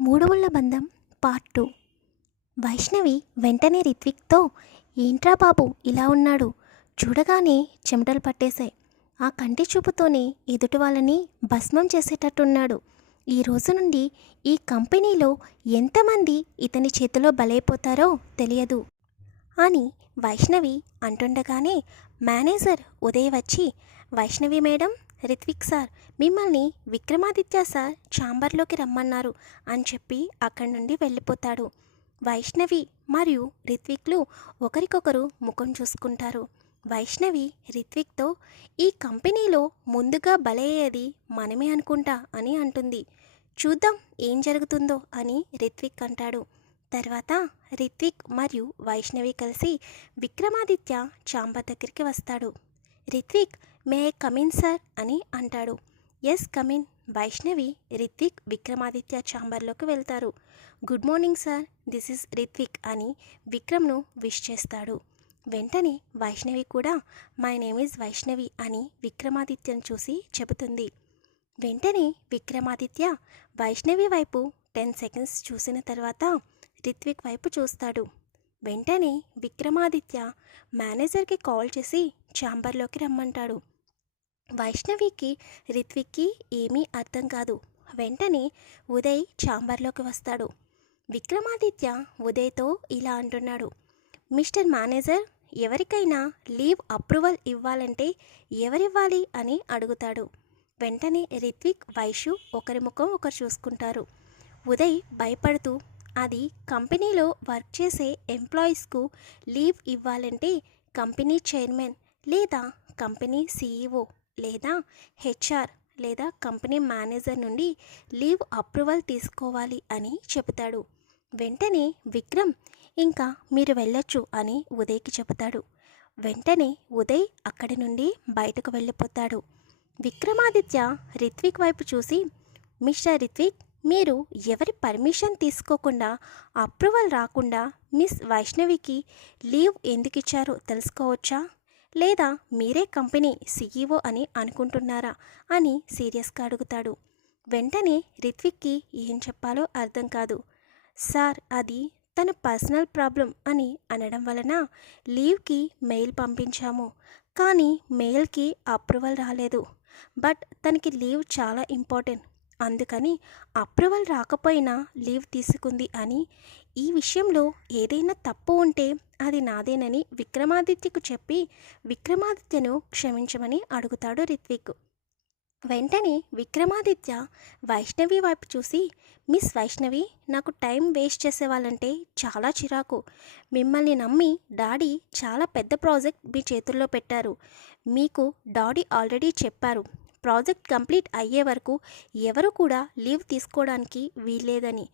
మూడుముళ్ళ బంధం part two. Vaishnavi వెంటనే రిత్విక్తో ఏంట్రా బాబు ఇలా ఉన్నాడు? చూడగానే చెమటలు పట్టేశాయి. ఆ కంటి చూపుతోనే ఎదుటి వాళ్ళని భస్మం చేసేటట్టున్నాడు. ఈ రోజు నుండి ఈ కంపెనీలో ఎంతమంది ఇతని చేతిలో బలైపోతారో తెలియదు అని వైష్ణవి అంటుండగానే మేనేజర్ ఉదయ్ వచ్చి వైష్ణవి మేడం రిత్విక్ సార్ మిమ్మల్ని విక్రమాదిత్య సార్ ఛాంబర్లోకి రమ్మన్నారు అని చెప్పి అక్కడి నుండి వెళ్ళిపోతాడు. వైష్ణవి మరియు రిత్విక్లు ఒకరికొకరు ముఖం చూసుకుంటారు. వైష్ణవి రిత్విక్తో ఈ కంపెనీలో ముందుగా బలయ్యేది మనమే అనుకుంటా అని అంటుంది. చూద్దాం ఏం జరుగుతుందో అని రిత్విక్ అంటాడు. తర్వాత రిత్విక్ మరియు వైష్ణవి కలిసి విక్రమాదిత్య చాంబర్ దగ్గరికి వస్తాడు. రిత్విక్ మే కమిన్ సార్ అని అంటాడు. Yes come in. Vaishnavi Ritvik Vikramaditya ఛాంబర్లోకి వెళ్తారు. Good morning sir. This is Ritvik అని విక్రమ్ను విష్ చేస్తాడు. వెంటనే వైష్ణవి కూడా మై నేమ్ ఇస్ వైష్ణవి అని విక్రమాదిత్యను చూసి చెబుతుంది. వెంటనే విక్రమాదిత్య వైష్ణవి వైపు టెన్ సెకండ్స్ చూసిన తర్వాత రిత్విక్ వైపు చూస్తాడు. వెంటనే విక్రమాదిత్య మేనేజర్కి కాల్ చేసి ఛాంబర్లోకి రమ్మంటాడు. వైష్ణవికి రిత్విక్కి ఏమీ అర్థం కాదు. వెంటనే ఉదయ్ ఛాంబర్లోకి వస్తాడు. విక్రమాదిత్య ఉదయ్తో ఇలా అంటున్నాడు. మిస్టర్ మేనేజర్ ఎవరికైనా లీవ్ అప్రూవల్ ఇవ్వాలంటే ఎవరివ్వాలి అని అడుగుతాడు. వెంటనే రిత్విక్ వైషు ఒకరి ముఖం ఒకరు చూసుకుంటారు. ఉదయ్ భయపడుతూ అది కంపెనీలో వర్క్ చేసే ఎంప్లాయీస్కు లీవ్ ఇవ్వాలంటే కంపెనీ చైర్మన్ లేదా కంపెనీ సీఈఓ లేదా హెచ్ఆర్ లేదా కంపెనీ మేనేజర్ నుండి లీవ్ అప్రూవల్ తీసుకోవాలి అని చెబుతాడు. వెంటనే విక్రమ్ ఇంకా మీరు వెళ్ళొచ్చు అని ఉదయ్కి చెబుతాడు. వెంటనే ఉదయ్ అక్కడి నుండి బయటకు వెళ్ళిపోతాడు. విక్రమాదిత్య రిత్విక్ వైపు చూసి మిస్టర్ రిత్విక్ మీరు ఎవరి పర్మిషన్ తీసుకోకుండా అప్రూవల్ రాకుండా మిస్ వైష్ణవికి లీవ్ ఎందుకు ఇచ్చారో తెలుసుకోవచ్చా? లేదా మీరే కంపెనీ సీఈఓ అని అనుకుంటున్నారా? అని సీరియస్గా అడుగుతాడు. వెంటనే రిత్విక్కి ఏం చెప్పాలో అర్థం కాదు. సార్ అది తన పర్సనల్ ప్రాబ్లం అని అనడం వలన లీవ్కి మెయిల్ పంపించాము. కానీ మెయిల్కి అప్రూవల్ రాలేదు. బట్ తనకి లీవ్ చాలా ఇంపార్టెంట్. అందుకని అప్రూవల్ రాకపోయినా లీవ్ తీసుకుంది అని ఈ విషయంలో ఏదైనా తప్పు ఉంటే అది నాదేనని విక్రమాదిత్యకు చెప్పి విక్రమాదిత్యను క్షమించమని అడుగుతాడు రిత్విక్. వెంటనే విక్రమాదిత్య వైష్ణవి వైపు చూసి మిస్ వైష్ణవి నాకు టైం వేస్ట్ చేసే వాళ్ళంటే చాలా చిరాకు. మిమ్మల్ని నమ్మి డాడీ చాలా పెద్ద ప్రాజెక్ట్ మీ చేతుల్లో పెట్టారు. మీకు డాడీ ఆల్రెడీ చెప్పారు. ప్రాజెక్ట్ కంప్లీట్ అయ్యే వరకు ఎవరు కూడా లీవ్ తీసుకోవడానికి వీల్లేదని.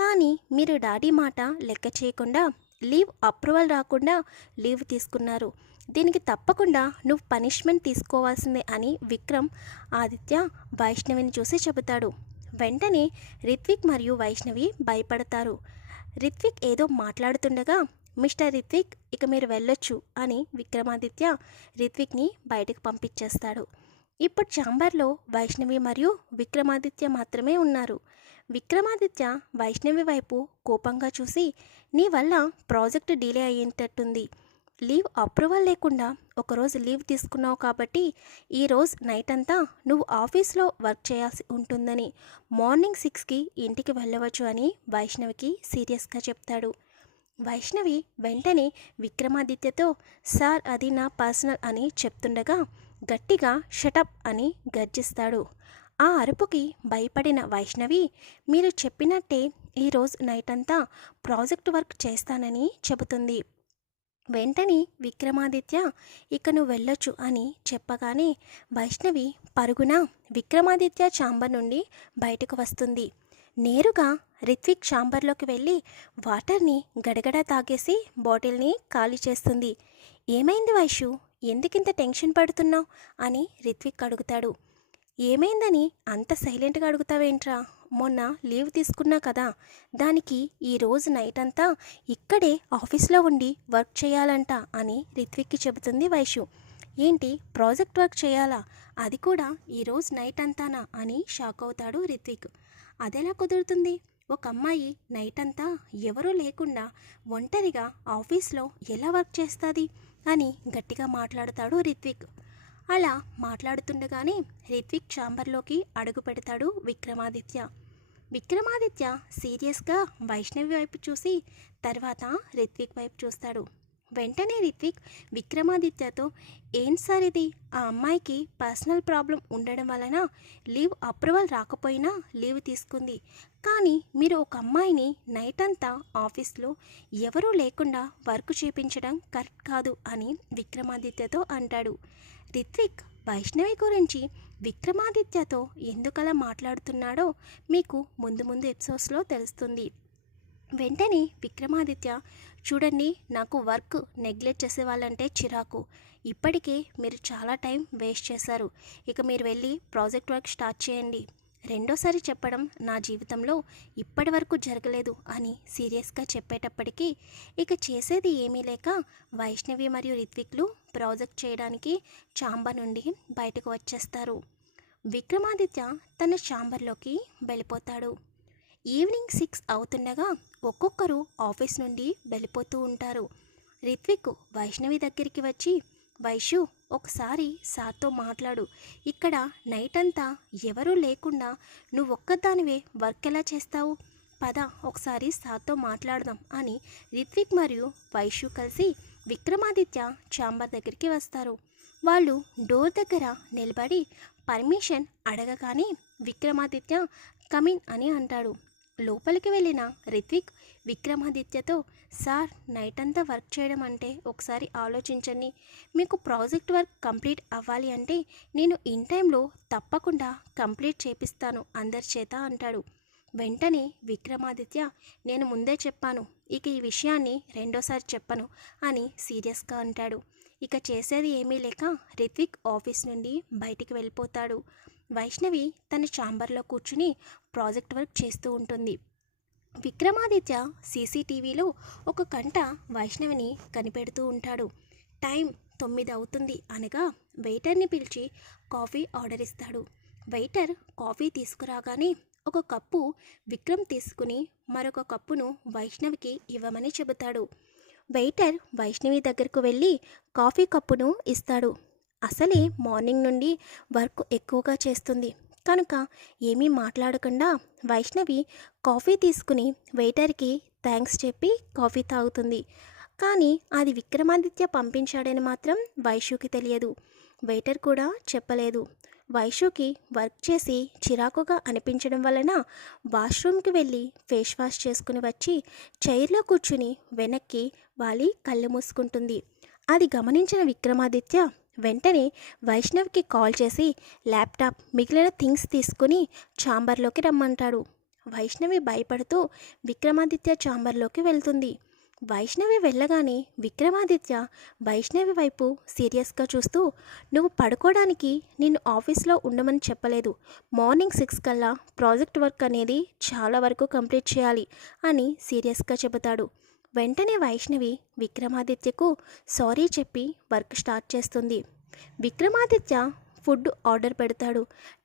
కానీ మీరు డాడీ మాట లెక్క చేయకుండా లీవ్ అప్రూవల్ రాకుండా లీవ్ తీసుకున్నారు. దీనికి తప్పకుండా నువ్వు పనిష్మెంట్ తీసుకోవాల్సిందే అని విక్రమ్ ఆదిత్య వైష్ణవిని చూసి చెబుతాడు. వెంటనే రిత్విక్ మరియు వైష్ణవి భయపడతారు. రిత్విక్ ఏదో మాట్లాడుతుండగా మిస్టర్ రిత్విక్ ఇక మీరు వెళ్ళొచ్చు అని విక్రమాదిత్య రిత్విక్ని బయటకు పంపించేస్తాడు. ఇప్పుడు ఛాంబర్లో వైష్ణవి మరియు విక్రమాదిత్య మాత్రమే ఉన్నారు. విక్రమాదిత్య వైష్ణవి వైపు కోపంగా చూసి నీ వల్ల ప్రాజెక్ట్ డిలే అయ్యేటట్టుంది. లీవ్ అప్రూవల్ లేకుండా ఒకరోజు లీవ్ తీసుకున్నావు కాబట్టి ఈరోజు నైట్ అంతా నువ్వు ఆఫీస్లో వర్క్ చేయాల్సి ఉంటుందని మార్నింగ్ సిక్స్కి ఇంటికి వెళ్ళవచ్చు అని వైష్ణవికి సీరియస్గా చెప్తాడు. వైష్ణవి వెంటనే విక్రమాదిత్యతో సార్ అది నా పర్సనల్ అని చెప్తుండగా గట్టిగా షటప్ అని గర్జిస్తాడు. ఆ అరుపుకి భయపడిన వైష్ణవి మీరు చెప్పినట్టే ఈరోజు నైట్ అంతా ప్రాజెక్ట్ వర్క్ చేస్తానని చెబుతుంది. వెంటనే విక్రమాదిత్య ఇక నువ్వు వెళ్ళొచ్చు అని చెప్పగానే వైష్ణవి పరుగున విక్రమాదిత్య ఛాంబర్ నుండి బయటకు వస్తుంది. నేరుగా రిత్విక్ ఛాంబర్లోకి వెళ్ళి వాటర్ని గడగడ తాగేసి బాటిల్ని ఖాళీ చేస్తుంది. ఏమైంది వైషు? ఎందుకింత టెన్షన్ పడుతున్నావు? అని రిత్విక్ అడుగుతాడు. ఏమైందని అంత సైలెంట్గా అడుగుతావేంట్రా? మొన్న లీవ్ తీసుకున్నా కదా దానికి ఈ రోజు నైట్ అంతా ఇక్కడే ఆఫీస్లో ఉండి వర్క్ చేయాలంట అని రిత్విక్కి చెబుతుంది వైషు. ఏంటి ప్రాజెక్ట్ వర్క్ చేయాలా? అది కూడా ఈరోజు నైట్ అంతానా అని షాక్ అవుతాడు రిత్విక్. అదెలా కుదురుతుంది? ఒక అమ్మాయి నైట్ అంతా ఎవరూ లేకుండా ఒంటరిగా ఆఫీస్లో ఎలా వర్క్ చేస్తుంది? అని గట్టిగా మాట్లాడతాడు రిత్విక్. అలా మాట్లాడుతుండగానే రిత్విక్ ఛాంబర్లోకి అడుగు పెడతాడు విక్రమాదిత్య. విక్రమాదిత్య సీరియస్గా వైష్ణవి వైపు చూసి తర్వాత రిత్విక్ వైపు చూస్తాడు. వెంటనే రిత్విక్ విక్రమాదిత్యతో ఏం సార్ ఇది? ఆ అమ్మాయికి పర్సనల్ ప్రాబ్లం ఉండడం వలన లీవ్ అప్రూవల్ రాకపోయినా లీవ్ తీసుకుంది. కానీ మీరు ఒక అమ్మాయిని నైట్ అంతా ఆఫీస్లో ఎవరూ లేకుండా వర్క్ చేపించడం కరెక్ట్ కాదు అని విక్రమాదిత్యతో అంటాడు. రిత్విక్ వైష్ణవి గురించి విక్రమాదిత్యతో ఎందుకలా మాట్లాడుతున్నాడో మీకు ముందు ముందు ఎపిసోడ్స్లో తెలుస్తుంది. వెంటనే విక్రమాదిత్య చూడండి నాకు వర్క్ నెగ్లెక్ట్ చేసే వాళ్ళంటే చిరాకు. ఇప్పటికే మీరు చాలా టైం వేస్ట్ చేశారు. ఇక మీరు వెళ్ళి ప్రాజెక్ట్ వర్క్ స్టార్ట్ చేయండి. రెండోసారి చెప్పడం నా జీవితంలో ఇప్పటి వరకు జరగలేదు అని సీరియస్గా చెప్పేటప్పటికీ ఇక చేసేది ఏమీ లేక వైష్ణవి మరియు రిత్విక్లు ప్రాజెక్ట్ చేయడానికి చాంబర్ నుండి బయటకు వచ్చేస్తారు. విక్రమాదిత్య తన చాంబర్లోకి వెళ్ళిపోతాడు. ఈవినింగ్ సిక్స్ అవుతుండగా ఒక్కొక్కరు ఆఫీస్ నుండి వెళ్ళిపోతూ ఉంటారు. రిత్విక్ వైష్ణవి దగ్గరికి వచ్చి వైషు ఒకసారి సార్తో మాట్లాడు. ఇక్కడ నైట్ అంతా ఎవరూ లేకుండా నువ్వు ఒక్కదానివే వర్క్ ఎలా చేస్తావు? పద ఒకసారి సార్తో మాట్లాడదాం అని రిత్విక్ మరియు వైషు కలిసి విక్రమాదిత్య ఛాంబర్ దగ్గరికి వస్తారు. వాళ్ళు డోర్ దగ్గర నిలబడి పర్మిషన్ అడగగానే విక్రమాదిత్య కమిన్ అని అంటాడు. లోపలికి వెళ్ళిన రిత్విక్ విక్రమాదిత్యతో సార్ నైట్ అంతా వర్క్ చేయడం అంటే ఒకసారి ఆలోచించండి. మీకు ప్రాజెక్ట్ వర్క్ కంప్లీట్ అవ్వాలి అంటే నేను ఇన్ టైంలో తప్పకుండా కంప్లీట్ చేపిస్తాను అందరి చేత అంటాడు. వెంటనే విక్రమాదిత్య నేను ముందే చెప్పాను ఇక ఈ విషయాన్ని రెండోసారి చెప్పను అని సీరియస్గా అంటాడు. ఇక చేసేది ఏమీ లేక రిత్విక్ ఆఫీస్ నుండి బయటికి వెళ్ళిపోతాడు. వైష్ణవి తన ఛాంబర్లో కూర్చుని ప్రాజెక్ట్ వర్క్ చేస్తూ ఉంటుంది. విక్రమాదిత్య సీసీటీవీలో ఒక కంట వైష్ణవిని కనిపెడుతూ ఉంటాడు. టైం తొమ్మిది అవుతుంది అనగా వెయిటర్ని పిలిచి కాఫీ ఆర్డర్ ఇస్తాడు. వెయిటర్ కాఫీ తీసుకురాగానే ఒక కప్పు విక్రమ్ తీసుకుని మరొక కప్పును వైష్ణవికి ఇవ్వమని చెబుతాడు. వెయిటర్ వైష్ణవి దగ్గరకు వెళ్ళి కాఫీ కప్పును ఇస్తాడు. అసలే మార్నింగ్ నుండి వర్క్ ఎక్కువగా చేస్తుంది. కనుక ఏమీ మాట్లాడకుండా వైష్ణవి కాఫీ తీసుకుని వెయిటర్కి థ్యాంక్స్ చెప్పి కాఫీ తాగుతుంది. కానీ అది విక్రమాదిత్య పంపించాడని మాత్రం వైషుకి తెలియదు. వెయిటర్ కూడా చెప్పలేదు. వైషుకి వర్క్ చేసి చిరాకుగా అనిపించడం వలన వాష్రూమ్కి వెళ్ళి ఫేస్ వాష్ చేసుకుని వచ్చి చైర్లో కూర్చుని వెనక్కి వాలి కళ్ళు మూసుకుంటుంది. అది గమనించిన విక్రమాదిత్య వెంటనే వైష్ణవ్కి కాల్ చేసి ల్యాప్టాప్ మిగిలిన థింగ్స్ తీసుకుని ఛాంబర్లోకి రమ్మంటాడు. వైష్ణవి భయపడుతూ విక్రమాదిత్య ఛాంబర్లోకి వెళ్తుంది. వైష్ణవి వెళ్ళగానే విక్రమాదిత్య వైష్ణవి వైపు సీరియస్గా చూస్తూ నువ్వు పడుకోవడానికి నిన్ను ఆఫీస్లో ఉండమని చెప్పలేదు. మార్నింగ్ సిక్స్ కల్లా ప్రాజెక్ట్ వర్క్ అనేది చాలా వరకు కంప్లీట్ చేయాలి అని సీరియస్గా చెబుతాడు. వెంటనే వైష్ణవి విక్రమాదిత్యకు సారీ చెప్పి వర్క్ స్టార్ట్ చేస్తుంది. విక్రమాదిత్య ఫుడ్ ఆర్డర్ పెడతాడు.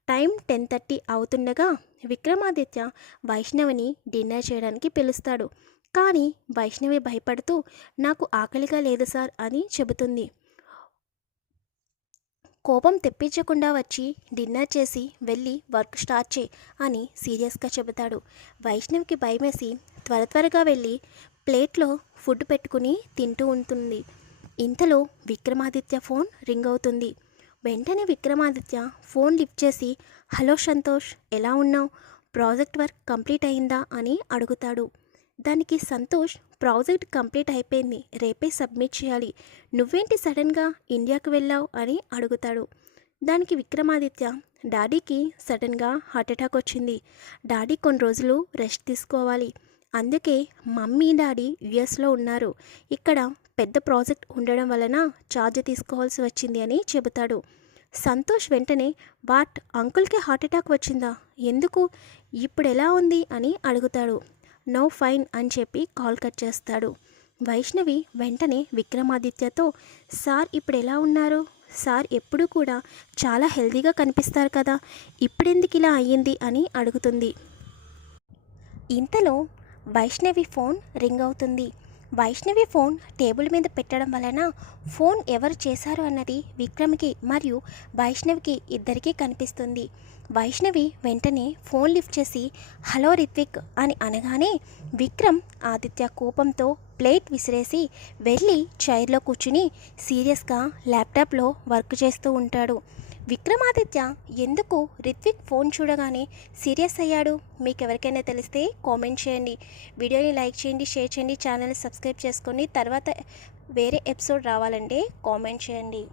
టైం టెన్ థర్టీ అవుతుండగా విక్రమాదిత్య వైష్ణవిని డిన్నర్ చేయడానికి పిలుస్తాడు. కానీ వైష్ణవి భయపడుతూ నాకు ఆకలిగా లేదు సార్ అని చెబుతుంది. కోపం తెప్పించకుండా వచ్చి డిన్నర్ చేసి వెళ్ళి వర్క్ స్టార్ట్ చేయి అని సీరియస్గా చెబుతాడు. వైష్ణవికి భయమేసి త్వర త్వరగా వెళ్ళి ప్లేట్లో ఫుడ్ పెట్టుకుని తింటూ ఉంటుంది. ఇంతలో విక్రమాదిత్య ఫోన్ రింగ్ అవుతుంది. వెంటనే విక్రమాదిత్య ఫోన్ లిఫ్ట్ చేసి హలో సంతోష్ ఎలా ఉన్నావు? ప్రాజెక్ట్ వర్క్ కంప్లీట్ అయిందా? అని అడుగుతాడు. దానికి సంతోష్ ప్రాజెక్ట్ కంప్లీట్ అయిపోయింది రేపే సబ్మిట్ చేయాలి. నువ్వేంటి సడన్గా ఇండియాకు వెళ్ళావు? అని అడుగుతాడు. దానికి విక్రమాదిత్య డాడీకి సడన్గా హార్ట్అటాక్ వచ్చింది. డాడీ కొన్ని రోజులు రెస్ట్ తీసుకోవాలి. అందుకే మమ్మీ డాడీ యుఎస్లో ఉన్నారు. ఇక్కడ పెద్ద ప్రాజెక్ట్ ఉండడం వలన ఛార్జ్ తీసుకోవాల్సి వచ్చింది అని చెబుతాడు. సంతోష్ వెంటనే వాట్ అంకుల్కి హార్ట్అటాక్ వచ్చిందా? ఎందుకు? ఇప్పుడు ఎలా ఉంది? అని అడుగుతాడు. నో ఫైన్ అని చెప్పి కాల్ కట్ చేస్తాడు. వైష్ణవి వెంటనే విక్రమాదిత్యతో సార్ ఇప్పుడు ఎలా ఉన్నారు? సార్ ఎప్పుడూ కూడా చాలా హెల్దీగా కనిపిస్తారు కదా ఇప్పుడెందుకు ఇలా అయ్యింది? అని అడుగుతుంది. ఇంతలో వైష్ణవి ఫోన్ రింగ్ అవుతుంది. వైష్ణవి ఫోన్ టేబుల్ మీద పెట్టడం వలన ఫోన్ ఎవరు చేశారు అన్నది విక్రమ్కి మరియు వైష్ణవికి ఇద్దరికీ కనిపిస్తుంది. వైష్ణవి వెంటనే ఫోన్ లిఫ్ట్ చేసి హలో రిత్విక్ అని అనగానే విక్రమ్ ఆదిత్య కోపంతో ప్లేట్ విసిరేసి వెళ్ళి చైర్లో కూర్చుని సీరియస్గా ల్యాప్టాప్లో వర్క్ చేస్తూ ఉంటాడు. విక్రమాదిత్య ఎందుకు రిత్విక్ ఫోన్ చూడగానే సీరియస్ అయ్యాడు? మీకు ఎవరికైనా తెలిస్తే కామెంట్ చేయండి. వీడియోని లైక్ చేయండి షేర్ చేయండి ఛానల్ని సబ్స్క్రైబ్ చేసుకొని తర్వాత వేరే ఎపిసోడ్ రావాలంటే కామెంట్ చేయండి.